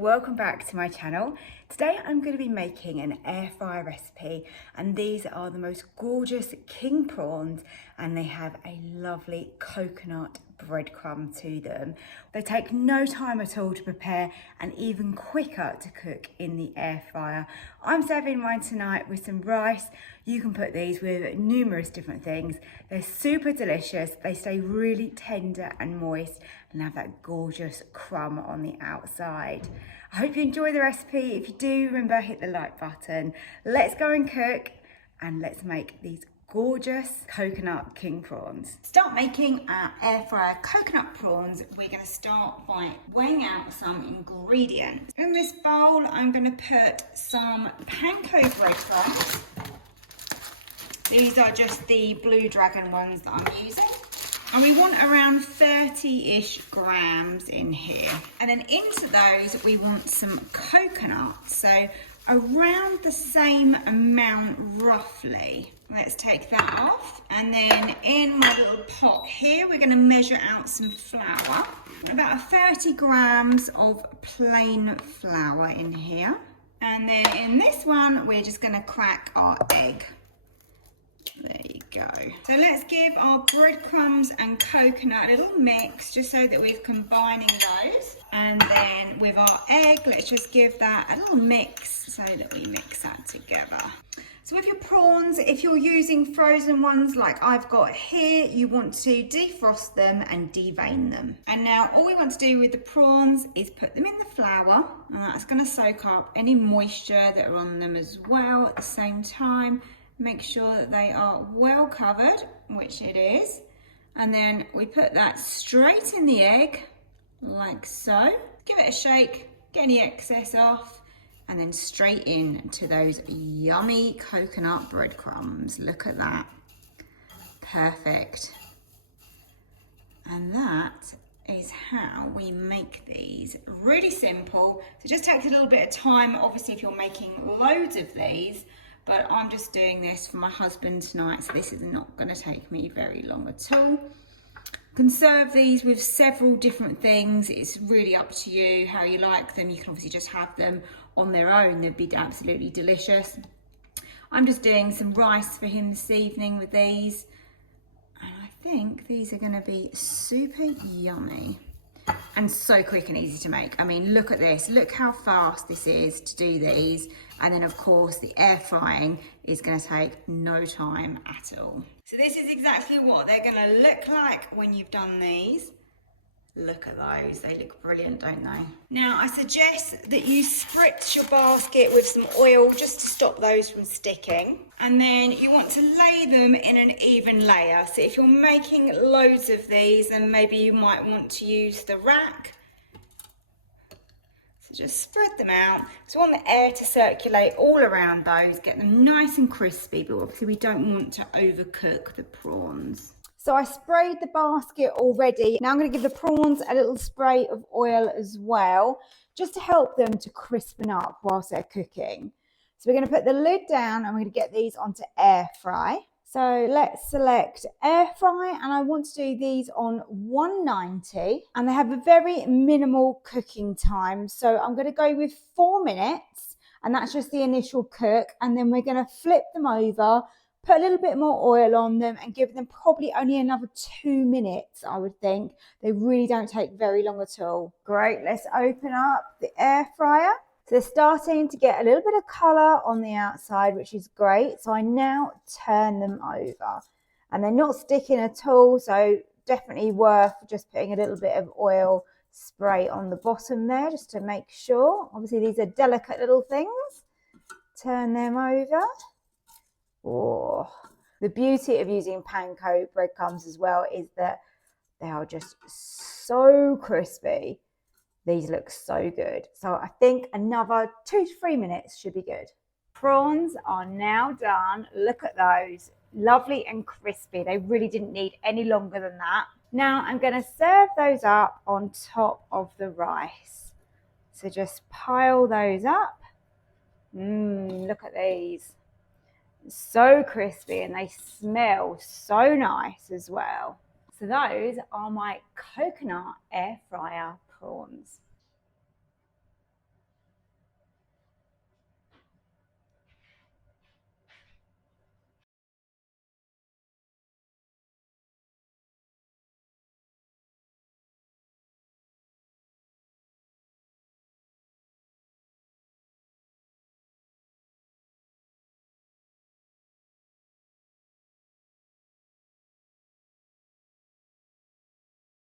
welcome back to my channel. Today I'm going to be making an air fryer recipe, and these are the most gorgeous king prawns, and they have a lovely coconut breadcrumb to them. They take no time at all to prepare and even quicker to cook in the air fryer. I'm serving mine tonight with some rice. You can put these with numerous different things. They're super delicious. They stay really tender and moist and have that gorgeous crumb on the outside. I hope you enjoy the recipe. If you do, remember, hit the like button. Let's go and cook, and let's make these gorgeous coconut king prawns. Start making our air fryer coconut prawns. We're going to start by weighing out some ingredients. In this bowl, I'm going to put some panko breadcrumbs. These are just the Blue Dragon ones that I'm using. And we want around 30-ish grams in here. And then into those, we want some coconut. So around the same amount, roughly. Let's take that off. And then in my little pot here, we're gonna measure out some flour. About 30 grams of plain flour in here. And then in this one, we're just gonna crack our egg. There you go. So let's give our breadcrumbs and coconut a little mix, just so that we're combining those. And then with our egg, let's just give that a little mix so that we mix that together. So with your prawns, if you're using frozen ones like I've got here, you want to defrost them and devein them. And now all we want to do with the prawns is put them in the flour, and that's going to soak up any moisture that are on them as well at the same time. Make sure that they are well covered, which it is. And then we put that straight in the egg, like so. Give it a shake, get any excess off, and then straight in to those yummy coconut breadcrumbs. Look at that. Perfect. And that is how we make these. Really simple. So it just takes a little bit of time, obviously, if you're making loads of these. But I'm just doing this for my husband tonight, so this is not going to take me very long at all. You can serve these with several different things. It's really up to you how you like them. You can obviously just have them on their own. They'd be absolutely delicious. I'm just doing some rice for him this evening with these. And I think these are going to be super yummy. And so quick and easy to make. I mean, look at this. Look how fast this is to do these. And then, of course, the air frying is going to take no time at all. So this is exactly what they're going to look like when you've done these. Look at those. They look brilliant, don't they? Now, I suggest that you spritz your basket with some oil just to stop those from sticking. And then you want to lay them in an even layer. So if you're making loads of these, then maybe you might want to use the rack. So just spread them out. So we want the air to circulate all around those, get them nice and crispy, but obviously we don't want to overcook the prawns. So I sprayed the basket already. Now I'm going to give the prawns a little spray of oil as well, just to help them to crispen up whilst they're cooking. So we're going to put the lid down and we're going to get these onto air fry. So let's select air fry, and I want to do these on 190, and they have a very minimal cooking time. So I'm going to go with 4 minutes, and that's just the initial cook. And then we're going to flip them over, put a little bit more oil on them, and give them probably only another 2 minutes, I would think. They really don't take very long at all. Great, let's open up the air fryer. So they're starting to get a little bit of colour on the outside, which is great. So I now turn them over, and they're not sticking at all. So definitely worth just putting a little bit of oil spray on the bottom there, just to make sure. Obviously these are delicate little things. Turn them over. Oh, the beauty of using panko breadcrumbs as well is that they are just so crispy. These look so good. So I think another 2 to 3 minutes should be good. Prawns are now done. Look at those. Lovely and crispy. They really didn't need any longer than that. Now I'm going to serve those up on top of the rice. So just pile those up. Look at these. So crispy, and they smell so nice as well. So those are my coconut air fryer prawns.